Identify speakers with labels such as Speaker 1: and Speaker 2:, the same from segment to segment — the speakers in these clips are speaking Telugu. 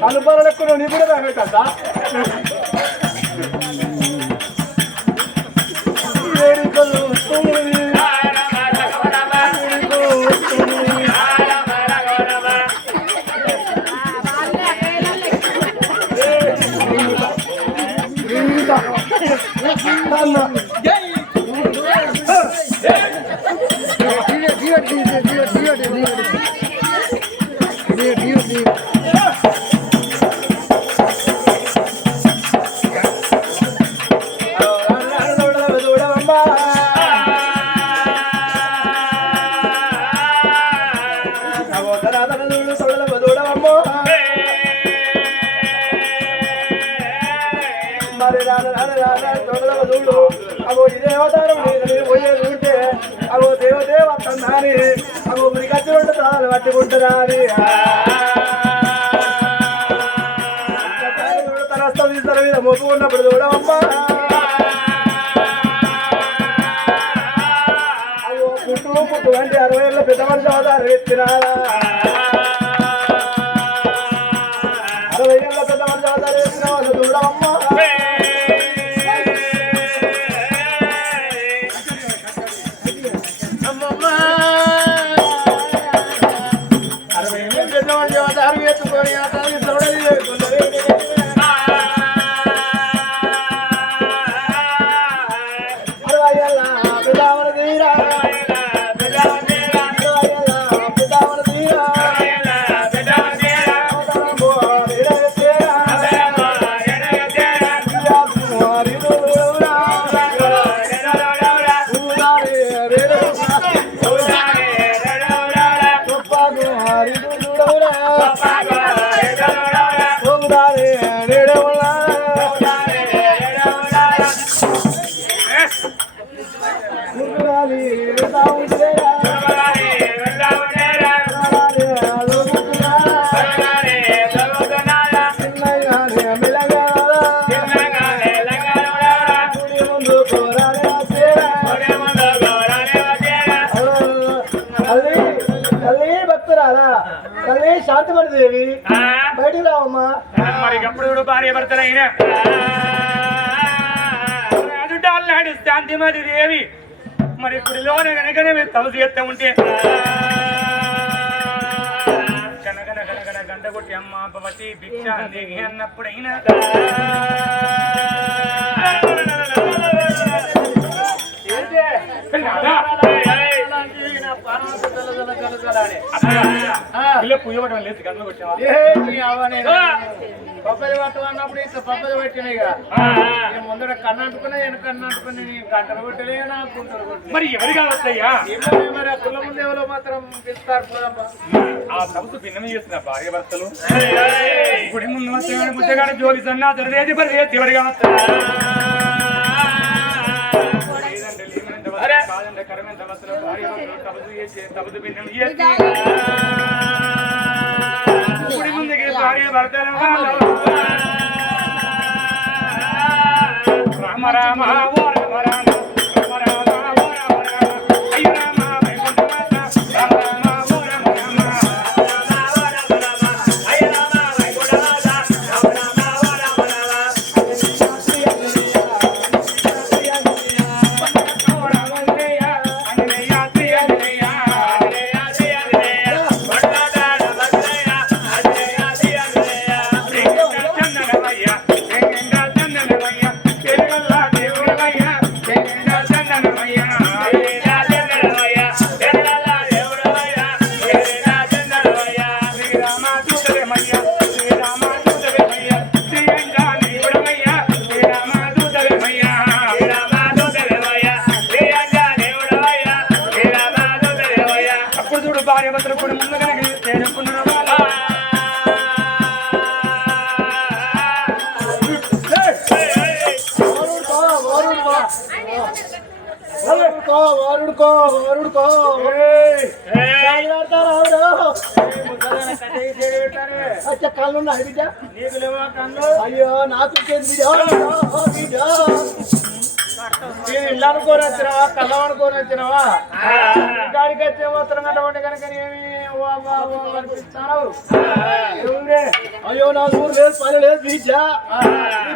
Speaker 1: కనుపాల నువ్వు నీ కదా తాగేటా వేడుకలు తొమ్మిది వేడుకలు తొమ్మిది మరి మరి కట్టి ఉంటే తాళాలు ఇద్దరు మీద మొక్కుకున్నప్పుడు చూడమ్మా అగో పుట్టు పుట్టు అంటే అరవై ఏళ్ళ పెద్ద మనిషి అవతారం ఎత్తినారా శాంతమణి దేవి. బయటికి రావమ్మా.
Speaker 2: మరి ఎప్పుడు భార్య భర్తలైన రాజుడాలనాడు శాంతిమతి దేవి. మరి గుడిలోనే కనుకనే మీరు తమసు చేస్తా ఉంటే. కనగన కనగన గంట కొట్టి అమ్మ భవతి భిక్ష అన్నప్పుడైనా. పుయ్యబడడం లేదు
Speaker 1: పట్టమన్నప్పుడు పప్పది పెట్టినాయిగా
Speaker 2: ఆ, ఆ.
Speaker 1: నేను ముందర కన్ను అంటుకున్నా వెనక కన్ను గంటలు కొట్టలే
Speaker 2: మరి ఎవరు కావచ్చయ్యా?
Speaker 1: మరి ఆ కుల ముందు ఎవరో మాత్రం పోదమ్మా.
Speaker 2: ఆ సభకు భిన్నమే చేస్తున్న భార్య భర్తలు. గుడి ముందు జోలి సన్నా పరి చివరిగా కాదంటే కరమైన తపస్సులో భార్య భర్తలు తపస్సు చేసి తపస్సు భిన్నం చేసి గుడి ముందుకి భార్య భర్తలు రామ రామ ఓ రామ రామ రామ
Speaker 1: వారుడుకో వారుడుకో వారుడుకో. అచ్చా కళ్ళు ఉన్నాయి బిడ్డ.
Speaker 2: నీకు లేవా కళ్ళు?
Speaker 1: అయ్యో నాకు బిడ్డ? బిడ్డ. ఇల్లు అనుకోని వచ్చినావా? కళ్ళం అనుకోని వచ్చినావా? గాడికి వచ్చే వస్త్రం కట్టబడి కనుక అయ్యో నా ఊరు లేదు పని లేదు బీచ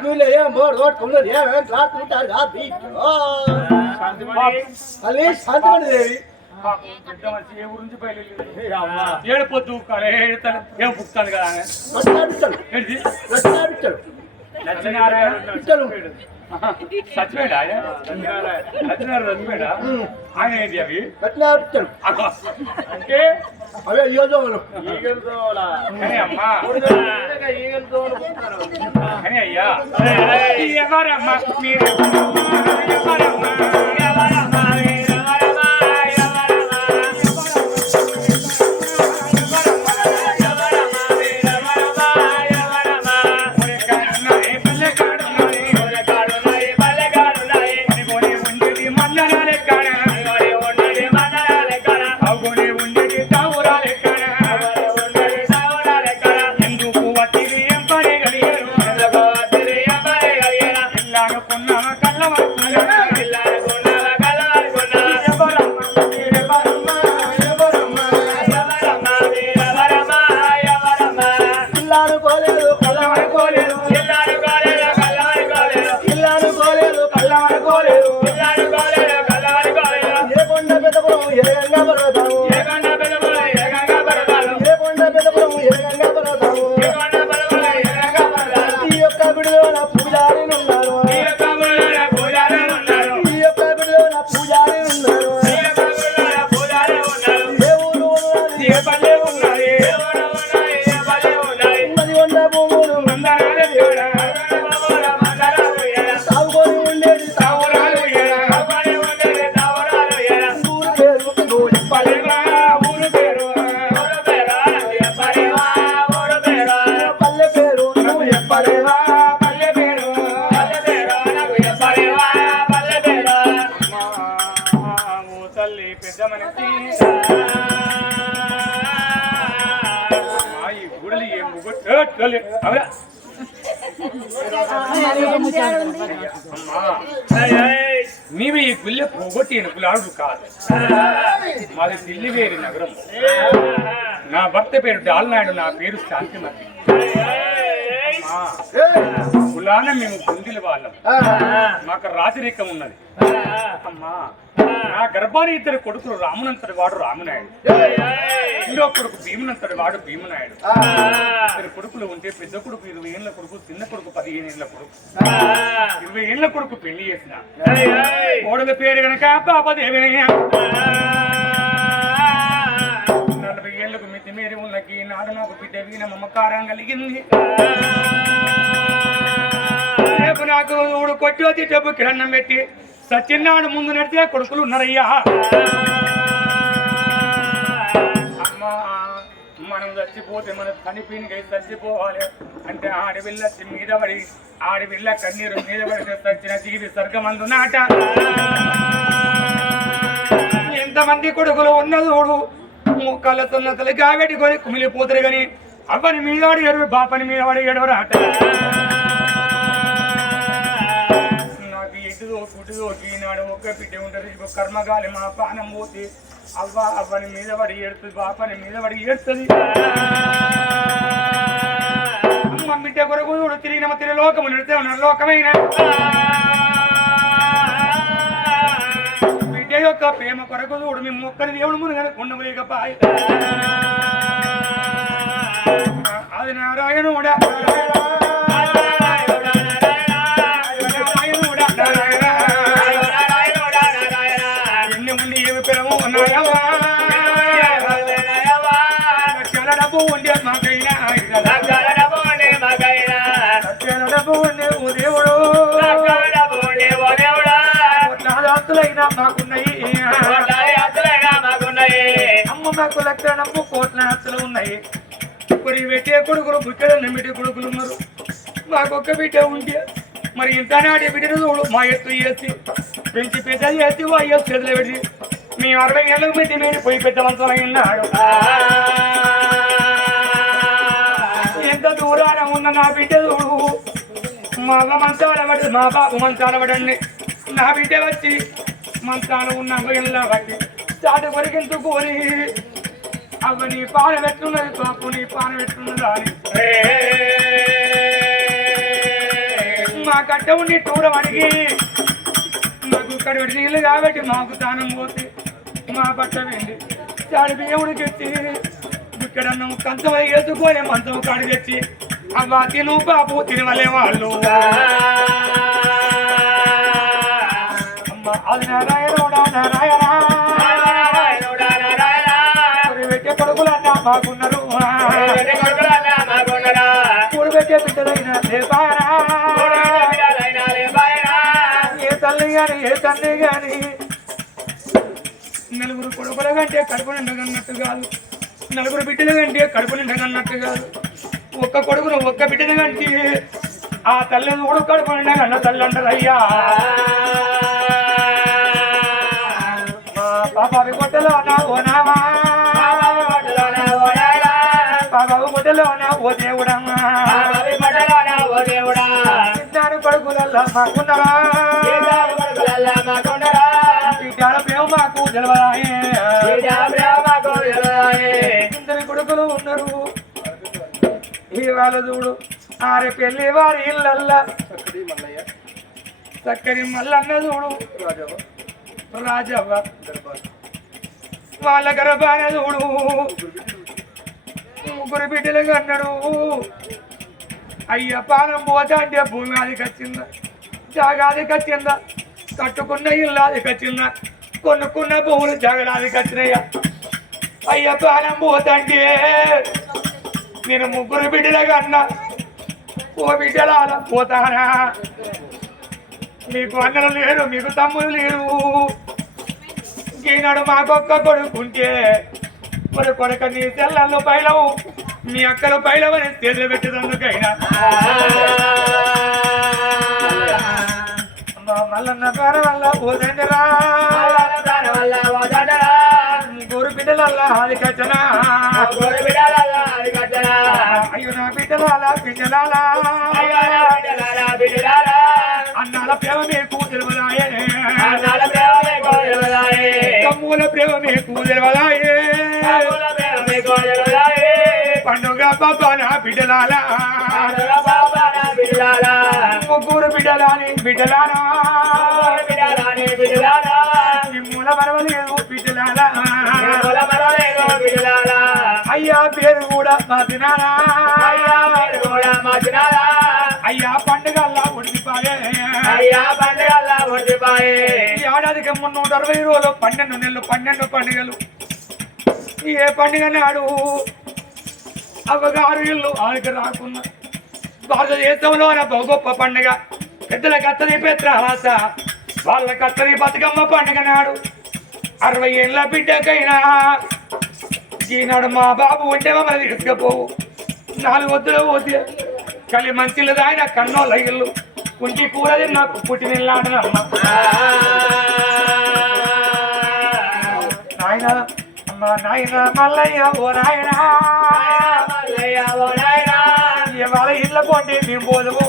Speaker 1: ఊళ్ళో ఏం బోర్ రోడ్కుందో ఏమేం కాకుంటారు కాదు బీచ్ అది శాంతిమణి దేవి
Speaker 2: పెద్ద మనిషి ఏ ఊరు నుంచి బయలుదేరి ఏడుపోద్దు ఏడుతాను ఏం పుక్తాను కదా ఆమె.
Speaker 1: లక్ష్మీనారాయణ
Speaker 2: ఏంటి
Speaker 1: లక్ష్మీనారాయణ
Speaker 2: లక్ష్మీనారాయణ
Speaker 1: పిచ్చలు
Speaker 2: సత్యమేడా ఆయన సత్యనారాయణ సత్యమేడా ఆయన ఏంటి అవి
Speaker 1: లక్ష్మీనారాయణ
Speaker 2: అగో. అంటే
Speaker 1: అవే యోజోలు
Speaker 2: కానీ అమ్మా కానీ అయ్యా ఎవరమ్మా మీరు ఎవరమ్మా ఎవరమ్మా పెద్ద మనకి ఈ గుడలి ఏం అవరా నీవి ఈ గుళ్ళె పోగొట్టి గులాడు కాదు. మాది ఢిల్లీవేరి నగరం. నా భర్త పేరు డాల్నాయుడు నా పేరు శాంతిమతి. అమ్మా, కులాన మేము గుండెల వాళ్ళం. మాకు రాజరికం ఉన్నది. అమ్మా నా గర్భాన్ని ఇద్దరు కొడుకులు రామునంతటి వాడు రామునాయుడు. రెండో కొడుకు భీమునంతటి వాడు భీమునాయుడు. ఇద్దరు కొడుకులు ఉంటే పెద్ద కొడుకు ఇరవై ఏళ్ళ కొడుకు చిన్న కొడుకు పదిహేను ఏళ్ళ కొడుకు. ఇరవై ఏళ్ళ కొడుకు పెళ్ళి చేసిన. కోడల పేరు గనక పాపదేవినయ్య. నలభై ఏళ్ళకు మితిమీరి ఉన్నకి నాడు నాకు బిడ్డ వీణ మమకారం కలిగింది. రేపు నాకు ఊడు కొట్టి వచ్చి డబ్బు కిరణం పెట్టి సత్యనారాయణ ముందు నడితే కొడుకులు ఉన్నారయ్యా. అమ్మా మనం చచ్చిపోతే మన చనిపోయినకై చచ్చిపోవాలి. అంటే ఆడవిల్ల మీద పడి ఆడవిల్ల కన్నీరు మీద పడి చచ్చిన జీవి స్వర్గమందు నాట. ఎంతమంది కొడుకులు ఉన్నదోడు ముక్కల తొన్నతలు గాబెట్టుకొని కుమిలిపోతారు కానీ అవ్వని మీద వాడు ఎరువు బాపని మీద వాడు ఎడవరు ఆట నాకు ఒక్క బిడ్డ ఉంటుంది ఇంకో కర్మగాలి మా పానం పోతే అవ్వ అవ్వని మీద పడి ఏడుతుంది బాపని మీద పడి ఏడుతుంది అమ్మ బిడ్డ కొరకు చూడు తిరిగిన తిరిగి లోకము నిడితే ఉన్న లోకమైన. బిడ్డ యొక్క ప్రేమ కొరకు చూడు మేము మొక్కని దేవుడు మునుగన కొండలేకపాయ అది నారాయణుడా మాకు లక్ష డబ్బు కోట్ల ఆస్తులు ఉన్నాయి కొన్ని పెట్టే కొడుకులు బుక్కడ నమ్మిటే కొడుకులు ఉన్నారు మాకు ఒక్క బిడ్డ ఉంటే మరి ఇంత నాటి బిడ్డను చూడు మా ఎత్తు చేసి పెంచి పెద్ద చేసి వా ఎత్తు చేతులు పెట్టి మేము అరవై ఏళ్ళకు పెట్టి మీరు పోయి పెద్దవంతమై ఉన్నాడు. ఎంత దూరాన ఉన్న నా బిడ్డ చూడు మా అమ్మ మంచాల పడి మా బాబు మంచాల పడండి. నా బిడ్డ వచ్చి మంచాల ఉన్న అమ్మగిల్లా బట్టి చాటు కొరికించుకొని అవ్వ నీ పాన పెట్టున్నది పాపు నీ పాన పెట్టున్నదా అని కట్ట ఉండి టూరమడిగి మాకు ఇక్కడ నీళ్ళు కాబట్టి మాకు దానం పోతే మా బట్ట వెండి చాడి బియ్యముడికి ఎత్తి ఇక్కడ నువ్వు కంచం వేసుకొని మంచం కాడు తెచ్చి అవ్వ తిను బాబు తినవలే వాళ్ళు. అమ్మ అది నారాయణ. నారాయణ పెట్టే మాకున్నారు. బిడ్డలైన లేపారా? ఏ తల్లి గాని ఏ తండ్రి గాని నలుగురు కంటే కడుపు నిండగన్నట్టు కాదు. నలుగురు బిడ్డలు కంటే కడుపు నిండగన్నట్టు కాదు. ఒక్క కొడుకును ఒక్క బిడ్డను కంటే ఆ తల్లి కూడా కడుపు నిండగన్న తల్లి అంటారు అయ్యా. మా కొట్టలో నా ఓ నామా పాపావి కొట్టలో ఓ దేవుడమ్మా ఇద్దరు కొడుకులల్లా మాకున్నరా? బిడ్డల ప్రేమ మాకు తెలవదాయే ఇద్దరు కొడుకులు ఉన్నారు. ఇవాళ చూడు ఆరే పెళ్ళి వారి ఇళ్ళల్లా. చక్కని మల్లన్న చూడు. రాజవ్వ. వాళ్ళ గర్భాన చూడు. ముగ్గురు బిడ్డలు అన్నాడు అయ్య పానం పోతా అంటే భూమి అదికి వచ్చిందా జాగాదికి వచ్చిందా కట్టుకున్న ఇల్లు అదికి వచ్చిందా కొనుక్కున్న భూములు జగలాదికి వచ్చినాయ్యా అయ్య ప్రాణం పోతంటే. నేను ముగ్గురు బిడ్డలుగా కన్నా ఓ బిడ్డలా పోతానా? మీకు అన్నలు లేరు మీకు తమ్ముడు లేరు. ఈనాడు మాకొక్క కొడుకుంటే మరి కొడుక నీ తెల్లలు పైలవు మీ అక్కలు పైలవని తెల్ల పెట్టేదందుకైనా అమ్మా మల్లన్న పేర వల్ల పోదండిరా ముగ్గురు బిడ్డలల్లా అది కచ్చనా అయ్యో నా బిడ్డలాలా బిడ్డలాలా అన్నాల ప్రేమ మీకు తెలియదాయే తమ్ముల ప్రేమ మీకు తెలియదాయే పండుగ బాబా నా బిడ్డలాలా ముగ్గురు బిడ్డలాని బిడ్డలానా నిమ్ముల మరవలేదు బిడ్డలాలా అయ్యా పేరు కూడా మా తినాలా అయ్యా పండుగల్లా ఉడికిపాయే ఈ ఏడాదికి మున్నూట అరవై రోజులు పన్నెండు నెలలు పన్నెండు పండుగలు. ఏ పండుగ నాడు అవ్వగారు ఇల్లు ఆడికి రాకున్నా. భారతదేశంలోన బహు గొప్ప పండుగ. పెద్దల కత్తరి పెత్రహాస వాళ్ళ కత్తరి బతుకమ్మ పండుగ నాడు. అరవై ఏళ్ళ బిడ్డకైనా. ఈనాడు మా బాబు ఉంటే మమ్మల్ని తీసుకపోవు నాలుగు వద్దులు పోతే కలి మంచిలు దాయిన కన్నోళ్ళ ఇల్లు. కుంటి కూర నాకు పుట్టినిల్లాడనమ్మ నాయన అమ్మ నాయన మల్లయ్య ఓ నాయన. ఇవాళ ఇళ్ళ పోటీ మేము పోదుము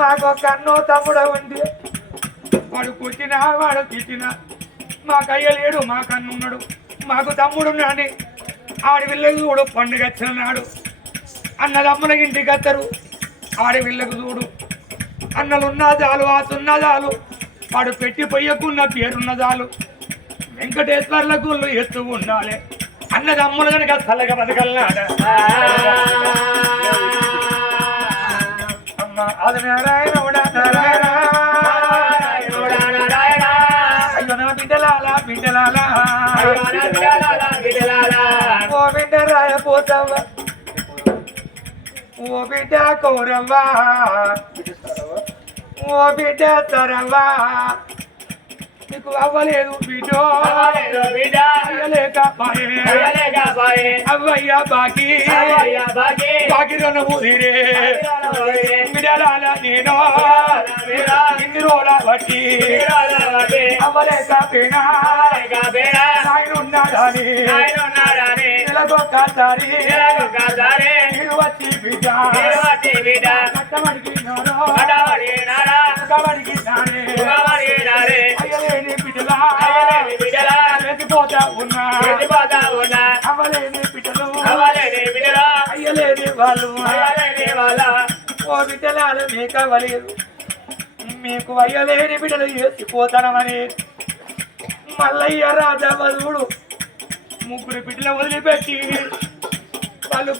Speaker 2: మాకు కన్ను తమ్ముడు ఉంది వాడు కుట్టినా వాడు తిట్టినా మాకు కయ్య లేడు మా కన్నున్నాడు మాకు తమ్ముడు ఉన్నాడు ఆడపిల్లకు చూడు పండుగ వచ్చినాడు అన్నదమ్ముల ఇంటికి వస్తారు ఆడపిల్లకు చూడు. అన్నలున్నా చాలు ఆతున్న చాలు. వాడు పెట్టి పొయ్యకున్న పేరున్న చాలు. వెంకటేశ్వర్ల గుళ్ళు ఎత్తు ఉండాలి. అన్నదమ్ములు కనుక చల్లగా బతకల్లాడ అమ్మ అది నారాయణ నారాయణ. బిడ్డలాలా ఓ బిడ్డ రాయపోతావ ఓ బిడ్డ కౌరవ్వా. ఓ బిడ్డ తరవ్వా. నీకు అవ్వలేదు బిడ్డో. అవ్వయ్య బాకి. బాకి. రెండు ఊరిరే బిడ్డలాల నేను. ఇన్ని రోజుల బట్టి. అవ్వలేక పీనా నాయనున్నాడని. నెలకొక్కసారి నేను వచ్చి బిడ్డ. కట్టమడికి ఎదిపోతా ఉన్నా అవ్వలేని బిడ్డలు. అయ్యలేని వాళ్ళు. ఓ బిడ్డలాలు మీకు అయ్యలేని బిడ్డలు చేసిపోతానమని మల్లయ్య రాజా వధువుడు ముగ్గురు బిడ్డలు వదిలిపెట్టి వాళ్ళు